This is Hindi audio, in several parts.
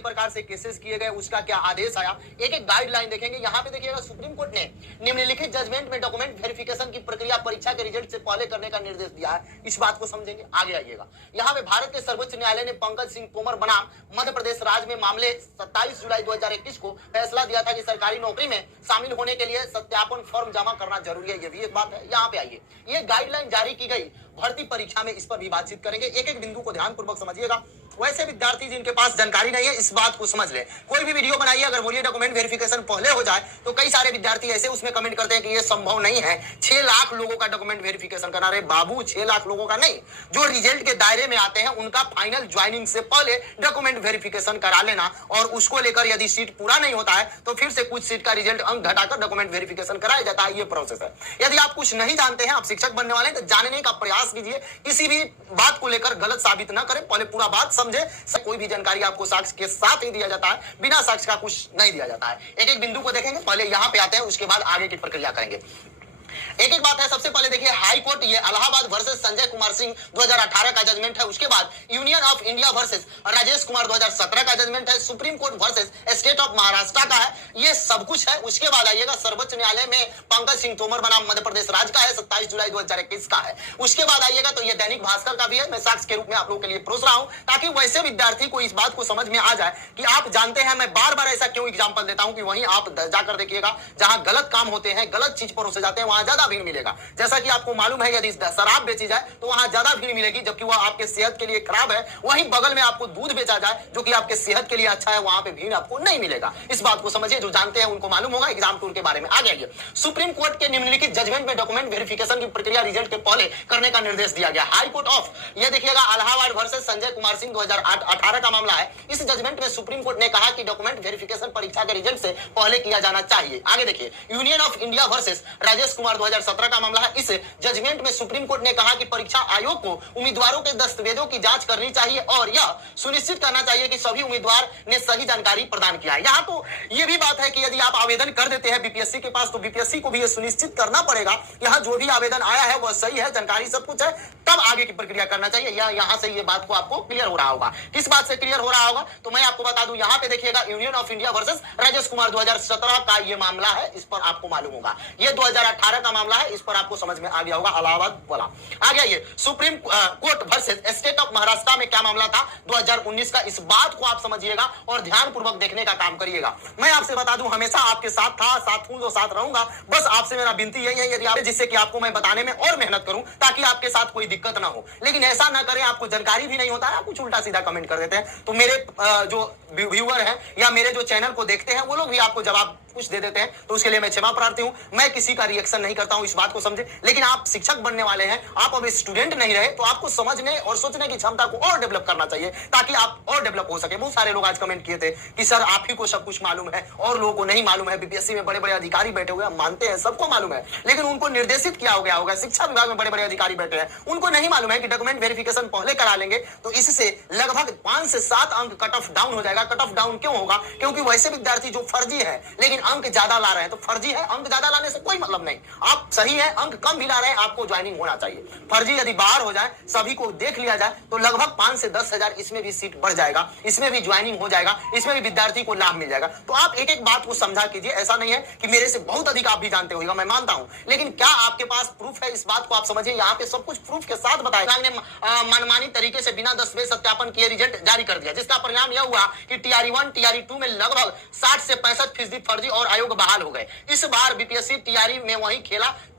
प्रकार से केसेस किए गए, उसका क्या आदेश आया, एक एक गाइडलाइन देखेंगे। यहाँ पे देखिएगा सुप्रीम कोर्ट ने निम्नलिखित जजमेंट में डॉक्यूमेंट वेरिफिकेशन की प्रक्रिया परीक्षा के रिजल्ट से पहले करने का निर्देश दिया है। इस बात को समझेंगे, आगे आइएगा। यहाँ पे भारत के सर्वोच्च न्यायालय ने पंकज सिंह तोमर बनाम मध्य प्रदेश राज्य में मामले 27 जुलाई 2021 को फैसला दिया था कि सरकारी नौकरी में शामिल होने के लिए सत्यापन फॉर्म जमा करना जरूरी है। ये भी एक बात है। यहाँ पे आइए, ये गाइडलाइन जारी की गई भर्ती परीक्षा में, इस पर भी बातचीत करेंगे। एक एक बिंदु को ध्यानपूर्वक समझिएगा। वैसे विद्यार्थी जिनके पास जानकारी नहीं है, इस बात को समझ ले। कोई भी वीडियो बनाइए, अगर बोलिए डॉक्यूमेंट वेरिफिकेशन पहले हो जाए, तो कई सारे विद्यार्थी ऐसे उसमें कमेंट करते हैं कि ये संभव नहीं है, 6 लाख लोगों का डॉक्यूमेंट वेरिफिकेशन करना। रे बाबू, 6 लाख लोगों का नहीं, जो रिजल्ट के दायरे में आते हैं उनका फाइनल ज्वाइनिंग से पहले डॉक्यूमेंट वेरिफिकेशन करा लेना, और उसको लेकर यदि सीट पूरा नहीं होता है तो फिर से कुछ सीट का रिजल्ट अंक घटाकर डॉक्यूमेंट वेरिफिकेशन कराया जाता है। ये प्रोसेस है। यदि आप कुछ नहीं जानते हैं, आप शिक्षक बनने वाले हैं, तो जानने का प्रयास कीजिए। किसी भी बात को लेकर गलत साबित ना करें, पहले पूरा बात समझे। कोई भी जानकारी आपको साक्ष्य के साथ ही दिया जाता है, बिना साक्ष्य का कुछ नहीं दिया जाता है। एक एक बिंदु को देखेंगे, पहले यहां पे आते हैं, उसके बाद आगे की प्रक्रिया करेंगे। एक एक बात है। सबसे पहले देखिए, हाई कोर्ट, ये इलाहाबाद वर्सेस संजय कुमार सिंह 2018 का जजमेंट है। उसके बाद union of India versus Rajesh Kumar 2017 का जजमेंट है। Supreme court versus state of Maharashtra का है। ये सब कुछ है। उसके बाद आइएगा, सर्वोच्च न्यायालय में पंकज सिंह तोमर बनाम मध्य प्रदेश राज्य का है, 27 जुलाई 2021 का है। उसके बाद आइएगा तो ये दैनिक भास्कर का भी है। मैं साक्ष्य के रूप में आप लोगों के लिए परोस रहा हूं, ताकि वैसे विद्यार्थी को इस बात को समझ में आ जाए कि आप जानते हैं। मैं बार बार ऐसा क्यों एग्जाम्पल देता हूं कि वहीं आप जाकर देखिएगा, जहां गलत काम होते हैं, गलत चीज परोसे जाते हैं, वहां ज्यादा भीड़ मिलेगा। जैसा कि आपको मालूम है, यदि शराब बेची जाए तो वहां ज्यादा भीड़ मिलेगी, जबकि वह आपके सेहत के लिए खराब है। वहीं बगल में आपको दूध बेचा जाए जो कि आपके सेहत के लिए अच्छा है, वहां पे भीड़ आपको नहीं मिलेगा। इस बात को समझिए, जो जानते हैं उनको मालूम होगा। एग्जाम टूर के बारे में आगे आइए। सुप्रीम कोर्ट के निम्नलिखित जजमेंट में डॉक्यूमेंट वेरिफिकेशन की प्रक्रिया रिजल्ट के पहले करने का निर्देश दिया गया। हाई कोर्ट ऑफ, ये देखिएगा, इलाहाबाद वर्सेस संजय कुमार सिंह 2018 का मामला है। इस जजमेंट में सुप्रीम कोर्ट ने कहा कि डॉक्यूमेंट वेरिफिकेशन परीक्षा के रिजल्ट से पहले किया जाना चाहिए। आगे देखिए, union of India versus Rajesh Kumar 2017 का मामला है। इस जजमेंट में सुप्रीम कोर्ट ने कहा कि परीक्षा आयोग को उम्मीदवारों के दस्तावेजों की जांच करनी चाहिए और यह सुनिश्चित करना चाहिए कि सभी उम्मीदवार ने सही जानकारी प्रदान किया है। यहाँ तो यह भी बात है कि यदि आप आवेदन कर देते हैं बीपीएससी के पास, तो बीपीएससी को भी यह सुनिश्चित करना पड़ेगा यहाँ जो भी आवेदन आया है वह सही है, जानकारी सब कुछ है, तब आगे की प्रक्रिया करना चाहिए। यहाँ से ये बात को आपको क्लियर हो रहा होगा। किस बात से क्लियर हो रहा होगा तो मैं आपको बता दूं। यहाँ पे देखिएगा, union of India versus Rajesh Kumar 2017 का ये मामला है, इस पर आपको मालूम होगा। ये 2018 का मामला है, इस पर आपको समझ में आ गया होगा। इलाहाबाद वाला आगे आइए, supreme court versus state of Maharashtra में क्या मामला था 2019 का, इस बात को आप समझिएगा और ध्यानपूर्वक देखने का काम करिएगा। मैं आपसे बता दूं, हमेशा आपके साथ था, साथ हूं, साथ रहूंगा। बस आपसे मेरा विनती यही है, यदि आप, जिससे कि आपको मैं बताने में और मेहनत करूं, ताकि आपके साथ कोई दिक्कत ना हो। लेकिन ऐसा ना करें, आपको जानकारी भी नहीं होता है, आप कुछ उल्टा सीधा कमेंट कर देते हैं, तो मेरे जो व्यूअर हैं या मेरे जो चैनल को देखते हैं, वो लोग भी आपको जवाब कुछ दे देते हैं, तो उसके लिए मैं क्षमा प्रार्थी हूं। मैं किसी का रिएक्शन नहीं करता हूं, इस बात को समझे। लेकिन आप शिक्षक बनने वाले हैं, आप अब स्टूडेंट नहीं रहे, तो आपको समझने और सोचने की क्षमता को और डेवलप करना चाहिए, ताकि आप और डेवलप हो सके। बहुत सारे लोग आज कमेंट किए थे कि सर आप ही को सब कुछ मालूम है और लोगों को नहीं मालूम है। बीपीएससी में बड़े बड़े अधिकारी बैठे हुए हैं, मानते हैं, सबको मालूम है, लेकिन उनको निर्देशित किया हो गया होगा। शिक्षा विभाग में बड़े बड़े अधिकारी बैठे हैं, उनको नहीं मालूम है कि डॉक्यूमेंट वेरिफिकेशन पहले करा लेंगे तो इससे लगभग 5 से 7 अंक कट ऑफ डाउन हो जाएगा। कट ऑफ डाउन क्यों होगा? क्योंकि वैसे विद्यार्थी जो फर्जी है लेकिन अंक ज्यादा ला रहे हैं, तो फर्जी है, अंक ज्यादा लाने से कोई मतलब नहीं। आप सही है, अंक कम भी ला रहे हैं, आपको ज्वाइनिंग होना चाहिए। फर्जी यदि बाहर हो जाए, सभी को देख लिया जाए, तो लगभग 5 से 10 हजार इसमें भी सीट बढ़ जाएगा, इसमें भी ज्वाइनिंग हो जाएगा, इसमें भी विद्यार्थी को लाभ मिल जाएगा। तो आप एक एक बात को समझा कीजिए। ऐसा नहीं है कि मेरे से बहुत अधिक आप भी जानते होगा, मैं मानता हूं, लेकिन क्या आपके पास प्रूफ है? इस बात को आप समझिए। यहाँ पे सब कुछ प्रूफ के साथ बताया। मनमानी तरीके से बिना दस्तावेज सत्यापन किए रिजल्ट जारी कर दिया, जिसका परिणाम यह हुआ कि टीआरई 1 टीआरई 2 में लगभग 60 से 65% फर्जी और आयोग बहाल हो गए। इस बार बीपीएससी टीआरई में वही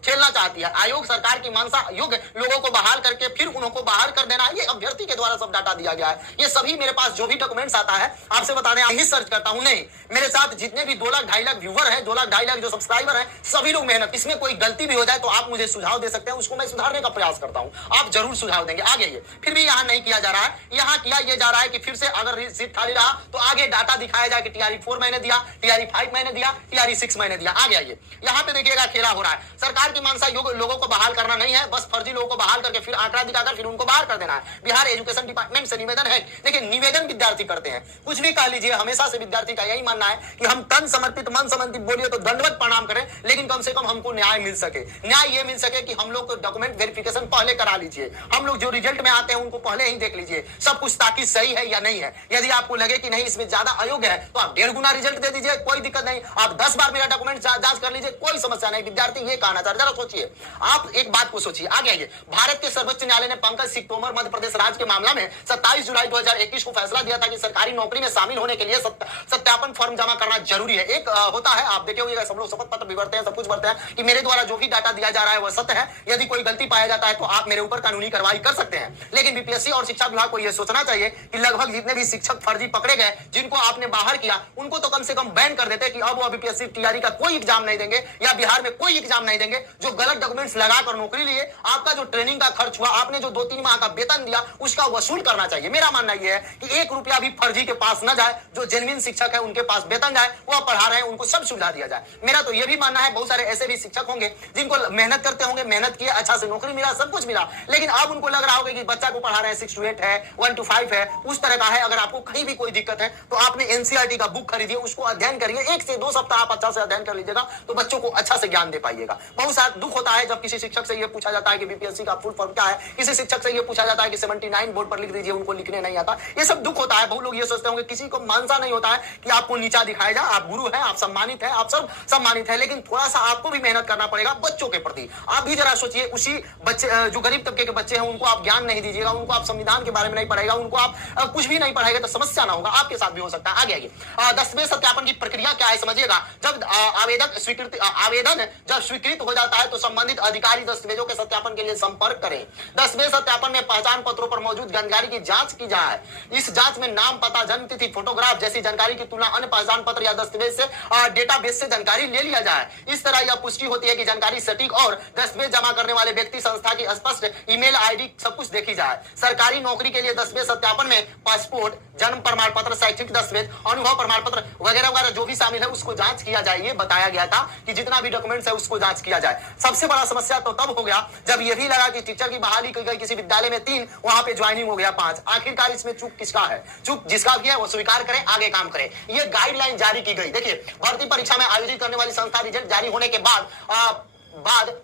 खेलना चाहती है। आयोग सरकार की मंशा योग्य लोगों को बहाल करके फिर उनको बाहर कर देना, ये अभ्यर्थी के द्वारा सब डाटा दिया गया है। ये सभी मेरे पास जो भी डॉक्यूमेंट्स आता है आपसे बताने ही सर्च करता हूं। नहीं, मेरे साथ जितने भी 2 लाख 2.5 लाख व्यूअर हैं, 2 लाख 2.5 लाख जो सब्सक्राइबर हैं, सभी लोग मेहनत। इसमें कोई गलती भी हो जाए तो आप मुझे सुझाव दे सकते हैं, उसको मैं सुधारने का प्रयास करता हूं। आप जरूर सुझाव देंगे। आगे ये फिर भी यहाँ नहीं किया जा रहा है। यहाँ किया ये जा रहा है कि फिर से अगर सीट खाली रहा तो आगे डाटा दिखाया जाए कि टीआरई 4 मैंने दिया, टीआरई 5 मैंने दिया, टीआरई 6 मैंने दिया। आगे आइए, यहाँ पे देखिएगा खेला हो रहा है। सरकार बिहार की मानसा लोगों को बहाल करना नहीं है, बस फर्जी लोगों को बहाल करके फिर आंकड़ा दिखाकर फिर उनको बाहर कर देना है। बिहार एजुकेशन डिपार्टमेंट से निवेदन है, लेकिन निवेदन विद्यार्थी करते हैं, कुछ भी कह लीजिए, हमेशा से विद्यार्थी का यही मानना है कि हम तन समर्पित मन समर्पित बोलिए तो दंडवत प्रणाम करें, लेकिन कम से कम हमको न्याय मिल सके। न्याय ये मिल सके कि हम लोग को डॉक्यूमेंट वेरिफिकेशन पहले करा लीजिए, हम लोग जो रिजल्ट में आते हैं उनको पहले ही देख लीजिए, सब कुछ ताकि सही है या नहीं है। यदि आपको लगे कि नहीं इसमें ज्यादा अयोग्य है तो आप 1.5 गुना रिजल्ट दे दीजिए, कोई दिक्कत नहीं। आप 10 बार मेरा डॉक्यूमेंट जांच कर लीजिए, कोई समस्या नहीं। विद्यार्थी ये कहना चाह रहे, जरा सोचिए, आप एक बात को सोचिए। आगे आइए, भारत के सर्वोच्च न्यायालय ने पंकज सिंह तोमर मध्य प्रदेश राज्य के मामला में 27 जुलाई 2021 को फैसला दिया था कि सरकारी नौकरी में शामिल होने के लिए सत्यापन फॉर्म जमा करना जरूरी है। एक होता है, आप देखे होंगे, सब लोग शपथ पत्र भी भरते हैं, सब कुछ भरते हैं कि मेरे द्वारा जो भी डाटा दिया जा रहा है वह सत्य है, यदि कोई गलती पाया जाता है तो आप मेरे ऊपर कानूनी कार्रवाई कर सकते हैं। लेकिन बीपीएससी और शिक्षा विभाग को यह सोचना चाहिए कि लगभग जितने भी शिक्षक फर्जी पकड़े गए, जिनको आपने बाहर किया, उनको तो कम से कम बैन कर देते कि अब वो बीपीएससी टीआरई का कोई एग्जाम नहीं देंगे या बिहार में कोई एग्जाम नहीं देंगे। जो गलत डॉक्यूमेंट्स लगाकर नौकरी लिए, आपका जो ट्रेनिंग का खर्च हुआ, आपने जो 2-3 माह का वेतन दिया, उसका वसूल करना चाहिए। मेरा मानना यह है कि 1 रुपया भी फर्जी के पास न जाए, जो जेन्युइन शिक्षक है उनके पास वेतन जाए, वो पढ़ा रहे हैं उनको सब सुविधा दिया जाए। मेरा तो यह भी मानना है, बहुत सारे ऐसे भी शिक्षक होंगे जिनको मेहनत करते होंगे, मेहनत किए, अच्छा से नौकरी मिला, सब कुछ मिला, लेकिन अब उनको लग रहा होगा कि बच्चा को पढ़ा रहे हैं 6 to 8 है, 1 to 5 है, उस तरह का है। अगर आपको कहीं भी कोई दिक्कत है तो आपने एनसीईआरटी का बुक खरीदिए, उसको अध्ययन करिए, 1 से 2 सप्ताह आप अच्छा से अध्ययन कर लीजिएगा तो बच्चों को अच्छा से ज्ञान दे पाइएगा। बहुत सारा दुख होता है जब किसी शिक्षक से यह पूछा जाता है कि बीपीएससी का फुल फॉर्म क्या है, किसी शिक्षक से यह पूछा जाता है कि 79 बोर्ड पर लिख दीजिए, उनको लिखने नहीं आता। ये सब दुख होता है। बहुत लोग ये सोचते होंगे, किसी को मानसा नहीं होता है कि आपको नीचा दिखाया जाए, आप गुरु हैं, आप सम्मानित हैं, आप सब सम्मानित हैं, लेकिन थोड़ा सा आपको भी मेहनत करना पड़ेगा बच्चों के प्रति। आप भी जरा सोचिए, उसी बच्चे जो गरीब तबके के बच्चे हैं उनको आप ज्ञान नहीं दीजिएगा, उनको आप संविधान के बारे में नहीं पढ़ाएगा, उनको आप कुछ भी नहीं पढ़ाएगा तो समस्या ना होगा, आपके साथ भी हो सकता है। आगे आइए, दस्तावेज सत्यापन की प्रक्रिया क्या है समझिएगा। जब आवेदन जब स्वीकृत हो जाता है तो संबंधित अधिकारी दस्तावेजों के सत्यापन के लिए संपर्क करें। दस्तावेज सत्यापन में पहचान पत्रों पर मौजूद जानकारी की जांच की जाए। इस जांच में नाम, पता, जन्म तिथि, फोटोग्राफ जैसी जानकारी की तुलना अन्य पहचान पत्र या दस्तावेज से डेटाबेस से जानकारी ले लिया जाए। इस तरह यह पुष्टि होती है कि जानकारी सटीक और दस्तावेज जमा करने वाले व्यक्ति, संस्था की स्पष्ट ईमेल आईडी, सब कुछ देखी जाए। सरकारी नौकरी के लिए दस्तावेज सत्यापन में पासपोर्ट, जन्म प्रमाण पत्र, शैक्षणिक दस्तावेज, अनुभव प्रमाण पत्र वगैरह वगैरह जो भी शामिल है उसको जांच किया जाए। ये बताया गया था कि जितना भी डॉक्यूमेंट्स है उसको जांच किया जाए। सबसे बड़ा समस्या तो तब हो गया जब ये भी लगा कि टीचर की बहाली की गई किसी विद्यालय में 3, वहां पे ज्वाइनिंग हो गया 5। आखिरकार इसमें चूक किसका है? चूक जिसका भी है वो स्वीकार करे, आगे काम करे। ये गाइडलाइन जारी की गई। देखिए, भर्ती परीक्षा में आयोजित करने वाली संस्था रिजल्ट जारी होने के बाद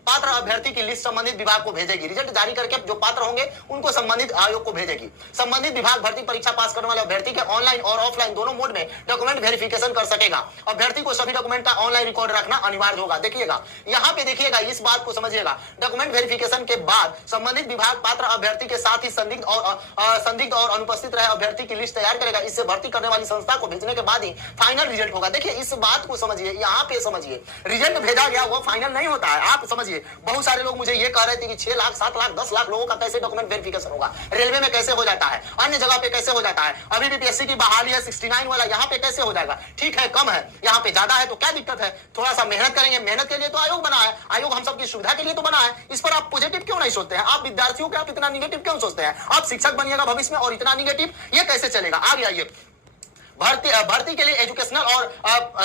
पात्र अभ्यर्थी की लिस्ट संबंधित विभाग को भेजेगी। रिजल्ट जारी करके जो पात्र होंगे उनको संबंधित आयोग को भेजेगी। संबंधित विभाग भर्ती परीक्षा पास करने वाले अभ्यर्थी के ऑनलाइन और ऑफलाइन दोनों मोड में डॉक्यूमेंट वेरिफिकेशन कर सकेगा। अभ्यर्थी को सभी डॉक्यूमेंट का ऑनलाइन रिकॉर्ड रखना अनिवार्य होगा। देखिएगा, यहाँ पे देखिएगा, इस बात को समझिएगा। डॉक्यूमेंट वेरिफिकेशन के बाद संबंधित विभाग पात्र अभ्यर्थी के साथ ही संदिग्ध और अनुपस्थित रहे अभ्यर्थी की लिस्ट तैयार करेगा। इससे भर्ती करने वाली संस्था को भेजने के बाद ही फाइनल रिजल्ट होगा। देखिए, इस बात को समझिए, यहाँ पे समझिए, रिजल्ट भेजा गया वो फाइनल नहीं होता है। आप समझिए, बहुत सारे लोग मुझे ये कह रहे थे कि 6 लाख, 7 लाख, 10 लाख लोगों का कैसे डॉक्यूमेंट वेरिफिकेशन होगा, रेलवे में कैसे हो जाता है, अन्य जगह पे कैसे हो जाता है, अभी बीपीएससी की बहाली है 69 वाला, यहाँ पे कैसे हो जाएगा? ठीक है, कम है, यहाँ पे ज्यादा है तो क्या दिक्कत है? थोड़ा सा मेहनत करेंगे। मेहनत के लिए तो आयोग बना है, आयोग हम सबकी सुविधा के लिए तो बना है। इस पर आप पॉजिटिव क्यों नहीं सोचते हैं? आप विद्यार्थियों के आप इतना निगेटिव क्यों सोचते हैं? आप शिक्षक बनिएगा भविष्य में और इतना निगेटिव, ये कैसे चलेगा? आगे आइए, भर्ती के लिए एजुकेशनल और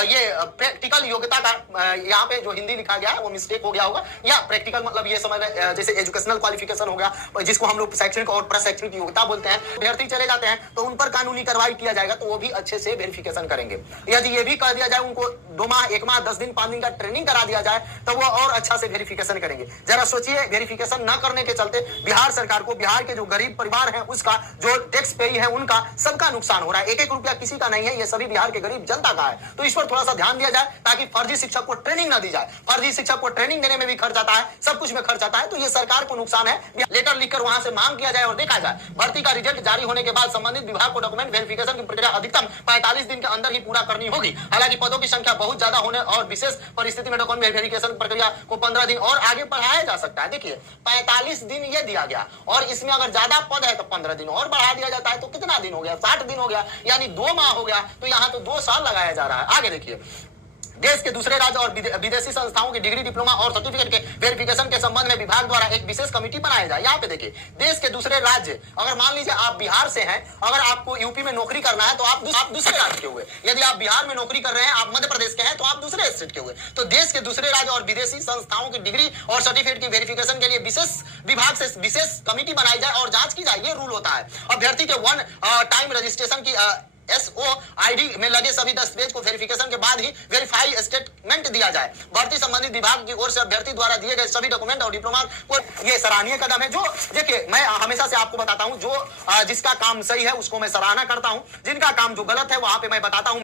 ये प्रैक्टिकल योग्यता का यहाँ पे जो हिंदी लिखा गया है वो मिस्टेक हो गया होगा, या प्रैक्टिकल मतलब ये समझ जैसे एजुकेशनल क्वालिफिकेशन हो गया, जिसको हम लोग शैक्षणिक और प्रशैक्षणिक योग्यता बोलते हैं। अभ्यर्थी चले जाते हैं तो उन पर कानूनी कार्रवाई किया जाएगा, तो वो भी अच्छे से वेरिफिकेशन करेंगे। यदि ये भी कर दिया जाए, उनको 2 माह, 1 माह, 10 दिन, 5 दिन का ट्रेनिंग करा दिया जाए तो वो और अच्छा से वेरिफिकेशन करेंगे। जरा सोचिए, वेरिफिकेशन न करने के चलते बिहार सरकार को, बिहार के जो गरीब परिवार है उसका, जो टैक्स पेई है उनका, सबका नुकसान हो रहा है। 1-1 रुपया किसी का नहीं है, ये सभी बिहार के गरीब जनता का है। तो इस पर थोड़ा सा ध्यान दिया जाए ताकि फर्जी शिक्षक को ट्रेनिंग ना दी जाए। फर्जी शिक्षक को ट्रेनिंग देने में भी खर्च आता है, सब कुछ में खर्च आता है, तो ये सरकार को नुकसान है। लेटर लिखकर वहां से मांग किया जाए और देखा जाए। भर्ती का रिजल्ट जारी होने के बाद संबंधित विभाग को डॉक्यूमेंट वेरिफिकेशन की प्रक्रिया अधिकतम 45 दिन के अंदर ही पूरा करनी होगी। हालांकि पदों की संख्या बहुत ज्यादा होने और विशेष परिस्थिति में डॉक्यूमेंट वेरिफिकेशन प्रक्रिया को 15 दिन और आगे बढ़ाया जा सकता है। देखिए, 45 दिन ये दिया गया और इसमें अगर ज्यादा पद है तो 15 दिन और बढ़ा दिया जाता है, तो कितना दिन हो गया? 60 दिन हो गया, यानी 2 माह हो गया, तो यहाँ तो 2 साल लगाया जा रहा है। आगे देखिए, देश के दूसरे राज्य और विदेशी संस्थाओं की डिग्री, डिप्लोमा और सर्टिफिकेट के वेरिफिकेशन के संबंध में विभाग द्वारा एक विशेष कमेटी बनाया जाए। यहाँ पे देखिए, देश के दूसरे राज्य, अगर मान लीजिए आप बिहार से हैं, अगर आपको यूपी में नौकरी करना है तो आप दूसरे राज्य के हुए। यदि आप बिहार में नौकरी कर रहे हैं, आप मध्य प्रदेश के हैं, तो आप दूसरे स्टेट के हुए। तो देश के दूसरे राज्य और विदेशी संस्थाओं की डिग्री और सर्टिफिकेट की वेरिफिकेशन के लिए विशेष विभाग से विशेष कमेटी बनाई जाए और जांच की जाए, ये रूल होता है। अभ्यर्थी के वन टाइम रजिस्ट्रेशन की SOID में लगे सभी दस्तावेज को वेरिफिकेशन के बाद ही वेरीफाई स्टेटमेंट दिया जाए। भर्ती संबंधित विभाग की ओर से अभ्यर्थी द्वारा दिए गए सभी डॉक्यूमेंट और डिप्लोमा को, ये सराहनीय कदम है। जो देखिए, मैं हमेशा से आपको बताता हूं, जो जिसका काम सही है उसको मैं सराहना करता हूं, जिनका काम जो गलत है वहां पे मैं बताता हूं।